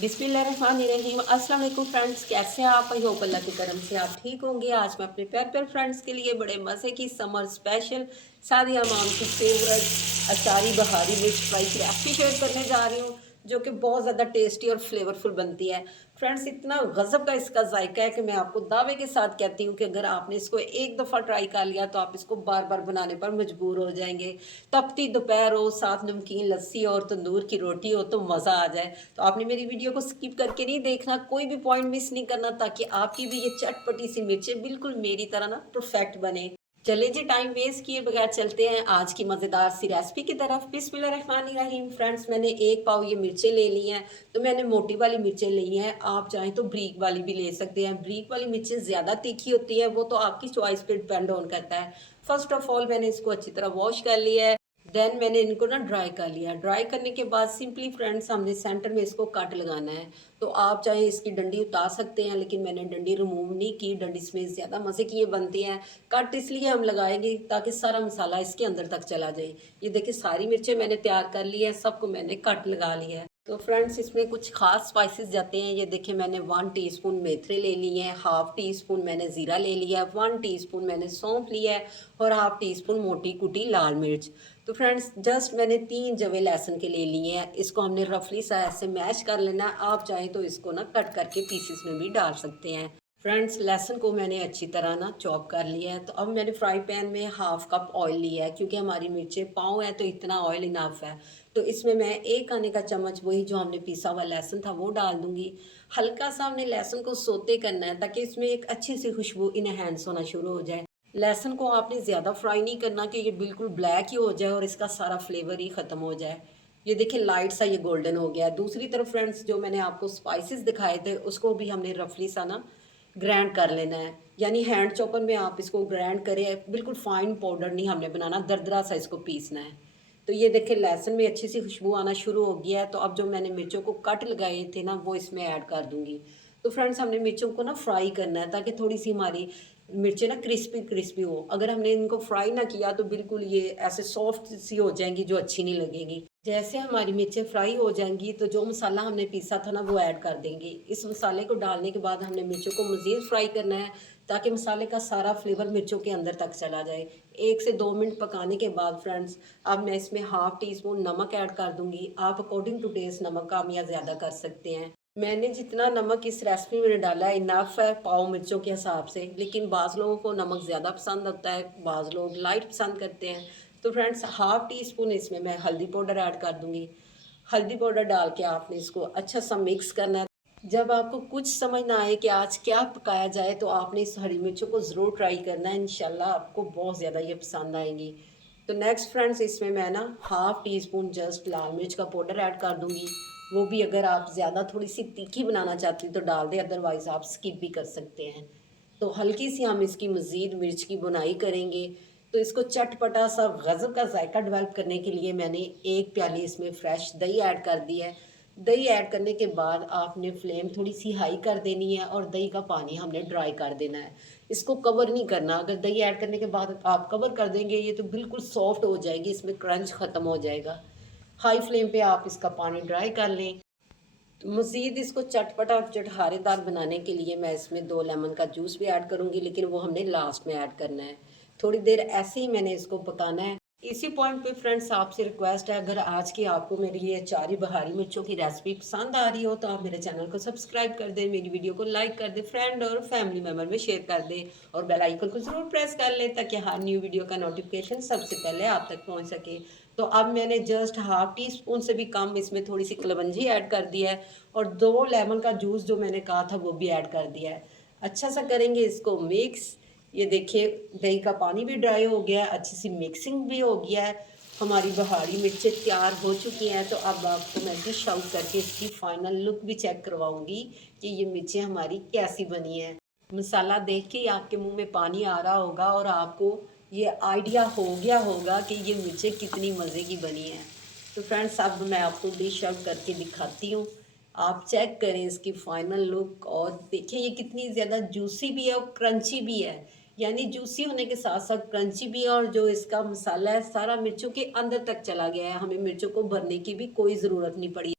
बिस्मिल्लाहिर्रहमानिर्रहीम। अस्सलाम वालेकुम फ्रेंड्स, कैसे हैं आप? आई होप अल्लाह के करम से आप ठीक होंगे। आज मैं अपने प्यारे प्यारे फ्रेंड्स के लिए बड़े मज़े की समर स्पेशल सादिया माम की फेवरेट अचारी बहारी मिर्च फ्राई की रेसिपी शेयर करने जा रही हूँ, जो कि बहुत ज़्यादा टेस्टी और फ्लेवरफुल बनती है। फ्रेंड्स, इतना गज़ब का इसका जायका है कि मैं आपको दावे के साथ कहती हूँ कि अगर आपने इसको एक दफ़ा ट्राई कर लिया तो आप इसको बार बार बनाने पर मजबूर हो जाएंगे। तपती दोपहर हो, साथ नमकीन लस्सी और तंदूर की रोटी हो तो मज़ा आ जाए। तो आपने मेरी वीडियो को स्किप करके नहीं देखना, कोई भी पॉइंट मिस नहीं करना, ताकि आपकी भी ये चटपटी सी मिर्चें बिल्कुल मेरी तरह ना परफेक्ट बने। चलिए जी, टाइम वेस्ट किए बगैर चलते हैं आज की मज़ेदार सी रेसिपी की तरफ। बिस्मिल्लाहिर्रहमानिर्रहीम। फ्रेंड्स, मैंने एक पाव ये मिर्चें ले ली हैं। तो मैंने मोटी वाली मिर्चें ली हैं, आप चाहें तो ब्रीक वाली भी ले सकते हैं। ब्रीक वाली मिर्चें ज़्यादा तीखी होती है, वो तो आपकी चॉइस पे डिपेंड ऑन करता है। फर्स्ट ऑफ ऑल मैंने इसको अच्छी तरह वॉश कर लिया है। देन मैंने इनको ना ड्राई कर लिया। ड्राई करने के बाद सिंपली फ्रेंड्स हमने सेंटर में इसको कट लगाना है। तो आप चाहे इसकी डंडी उतार सकते हैं, लेकिन मैंने डंडी रिमूव नहीं की। डंडी इसमें ज़्यादा मज़े की ये बनती है। कट इसलिए हम लगाएंगे ताकि सारा मसाला इसके अंदर तक चला जाए। ये देखिए, सारी मिर्चें मैंने तैयार कर ली है, सबको मैंने कट लगा लिया है। तो फ्रेंड्स, इसमें कुछ खास स्पाइसेस जाते हैं। ये देखिए, मैंने 1 टीस्पून मेथरे ले लिए हैं, हाफ टी स्पून मैंने ज़ीरा ले लिया है, 1 टीस्पून मैंने सौंफ लिया है और हाफ टी स्पून मोटी कुटी लाल मिर्च। तो फ्रेंड्स, जस्ट मैंने 3 जवे लहसुन के ले लिए हैं। इसको हमने रफली सा ऐसे मैश कर लेना है। आप चाहें तो इसको ना कट करके पीसेस में भी डाल सकते हैं। फ्रेंड्स, लहसुन को मैंने अच्छी तरह ना चॉप कर लिया है। तो अब मैंने फ्राई पैन में हाफ कप ऑयल लिया है, क्योंकि हमारी मिर्चें पाव है तो इतना ऑयल इनफ है। तो इसमें मैं 1 खाने का चम्मच वही जो हमने पिसा हुआ लहसुन था वो डाल दूंगी। हल्का सा हमने लहसुन को सोते करना है, ताकि इसमें एक अच्छी सी खुशबू इनहेंस होना शुरू हो जाए। लहसुन को आपने ज़्यादा फ्राई नहीं करना कि ये बिल्कुल ब्लैक ही हो जाए और इसका सारा फ्लेवर ही ख़त्म हो जाए। ये देखिए, लाइट सा ये गोल्डन हो गया है। दूसरी तरफ फ्रेंड्स, जो मैंने आपको स्पाइसेस दिखाए थे उसको भी हमने रफली सा ना ग्राइंड कर लेना है। यानी हैंड चॉपर में आप इसको ग्राइंड करें, बिल्कुल फाइन पाउडर नहीं हमने बनाना, दरदरा सा इसको पीसना है। तो ये देखिए, लहसुन में अच्छी सी खुशबू आना शुरू हो गया है। तो अब जो मैंने मिर्चों को कट लगाए थे ना वो इसमें ऐड कर दूंगी। तो फ्रेंड्स, हमने मिर्चों को ना फ्राई करना है, ताकि थोड़ी सी हमारी मिर्चें ना क्रिस्पी क्रिस्पी हो। अगर हमने इनको फ्राई ना किया तो बिल्कुल ये ऐसे सॉफ्ट सी हो जाएंगी, जो अच्छी नहीं लगेगी। जैसे हमारी मिर्चें फ्राई हो जाएंगी तो जो मसाला हमने पीसा था ना वो ऐड कर देंगे। इस मसाले को डालने के बाद हमने मिर्चों को मज़ीद फ्राई करना है, ताकि मसाले का सारा फ्लेवर मिर्चों के अंदर तक चला जाए। 1 से 2 मिनट पकाने के बाद फ्रेंड्स, अब मैं इसमें हाफ टी स्पून नमक ऐड कर दूंगी। आप अकॉर्डिंग टू टेस्ट नमक कम या ज़्यादा कर सकते हैं। मैंने जितना नमक इस रेसिपी में डाला है इनफ है पाव मिर्चों के हिसाब से, लेकिन बाज़ लोगों को नमक ज़्यादा पसंद होता है, बाज़ लोग लाइट पसंद करते हैं। तो फ्रेंड्स, हाफ टी स्पून इसमें मैं हल्दी पाउडर ऐड कर दूंगी। हल्दी पाउडर डाल के आपने इसको अच्छा सा मिक्स करना है। जब आपको कुछ समझ ना आए कि आज क्या पकाया जाए, तो आपने इस हरी मिर्चों को ज़रूर ट्राई करना है। इंशाल्लाह आपको बहुत ज़्यादा ये पसंद आएंगी। तो नेक्स्ट फ्रेंड्स, इसमें मैं ना हाफ टी स्पून जस्ट लाल मिर्च का पाउडर ऐड कर दूंगी। वो भी अगर आप ज़्यादा थोड़ी सी तीखी बनाना चाहती तो डाल दें, अदरवाइज़ आप स्किप भी कर सकते हैं। तो हल्की सी हम इसकी मज़ीद मिर्च की बुनाई करेंगे। तो इसको चटपटा सा गज़ब का जायका डेवलप करने के लिए मैंने 1 प्याली इसमें फ्रेश दही ऐड कर दी है। दही ऐड करने के बाद आपने फ्लेम थोड़ी सी हाई कर देनी है और दही का पानी हमने ड्राई कर देना है। इसको कवर नहीं करना। अगर दही ऐड करने के बाद आप कवर कर देंगे ये तो बिल्कुल सॉफ्ट हो जाएगी, इसमें क्रंच ख़त्म हो जाएगा। हाई फ्लेम पे आप इसका पानी ड्राई कर लें। तो मज़ीद इसको चटपटा और चटखारेदार बनाने के लिए मैं इसमें 2 लेमन का जूस भी ऐड करूँगी, लेकिन वो हमने लास्ट में ऐड करना है। थोड़ी देर ऐसे ही मैंने इसको पकाना है। इसी पॉइंट पे फ्रेंड्स, आपसे रिक्वेस्ट है, अगर आज की आपको मेरी ये अचारी बहारी मिर्चों की रेसिपी पसंद आ रही हो तो आप मेरे चैनल को सब्सक्राइब कर दें, मेरी वीडियो को लाइक कर दें, फ्रेंड और फैमिली मेम्बर में शेयर कर दें और बेल आइकन को ज़रूर प्रेस कर लें, ताकि हर न्यू वीडियो का नोटिफिकेशन सबसे पहले आप तक पहुँच सके। तो अब मैंने जस्ट हाफ टी स्पून से भी कम इसमें थोड़ी सी कलवंजी ऐड कर दिया है और 2 लेमन का जूस जो मैंने कहा था वो भी ऐड कर दिया है। अच्छा सा करेंगे इसको मिक्स। ये देखिए, दही का पानी भी ड्राई हो गया है, अच्छी सी मिक्सिंग भी हो गया है। हमारी बहारी मिर्चें तैयार हो चुकी हैं। तो अब आपको मैं डिश आउट करके इसकी फाइनल लुक भी चेक करवाऊंगी कि ये मिर्चें हमारी कैसी बनी हैं। मसाला देख के ही आपके मुंह में पानी आ रहा होगा और आपको ये आइडिया हो गया होगा कि ये मिर्चें कितनी मज़े की बनी हैं। तो फ्रेंड्स, अब मैं आपको डिश आउट करके दिखाती हूँ। आप चेक करें इसकी फाइनल लुक और देखिए ये कितनी ज़्यादा जूसी भी है और क्रंची भी है। यानी जूसी होने के साथ साथ क्रंची भी है, और जो इसका मसाला है सारा मिर्चों के अंदर तक चला गया है, हमें मिर्चों को भरने की भी कोई ज़रूरत नहीं पड़ी।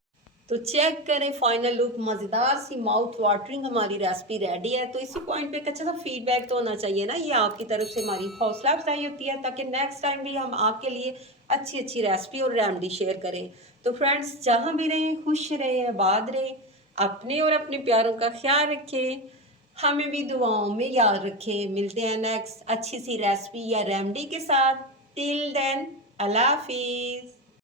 तो चेक करें फाइनल लुक, मज़ेदार सी माउथ वाटरिंग हमारी रेसिपी रेडी है। तो इसी पॉइंट पे एक अच्छा सा फीडबैक तो होना चाहिए ना, ये आपकी तरफ से हमारी हौसला अफजाई होती है ताकि नेक्स्ट टाइम भी हम आपके लिए अच्छी अच्छी रेसिपी और रेमेडी शेयर करें। तो फ्रेंड्स, जहाँ भी रहें खुश रहें, आबाद रहें, अपने और अपने प्यारों का ख्याल रखें, हमें भी दुआओं में याद रखें। मिलते हैं नेक्स्ट अच्छी सी रेसिपी या रेमेडी के साथ। टिल देन, अल्लाह हाफिज़।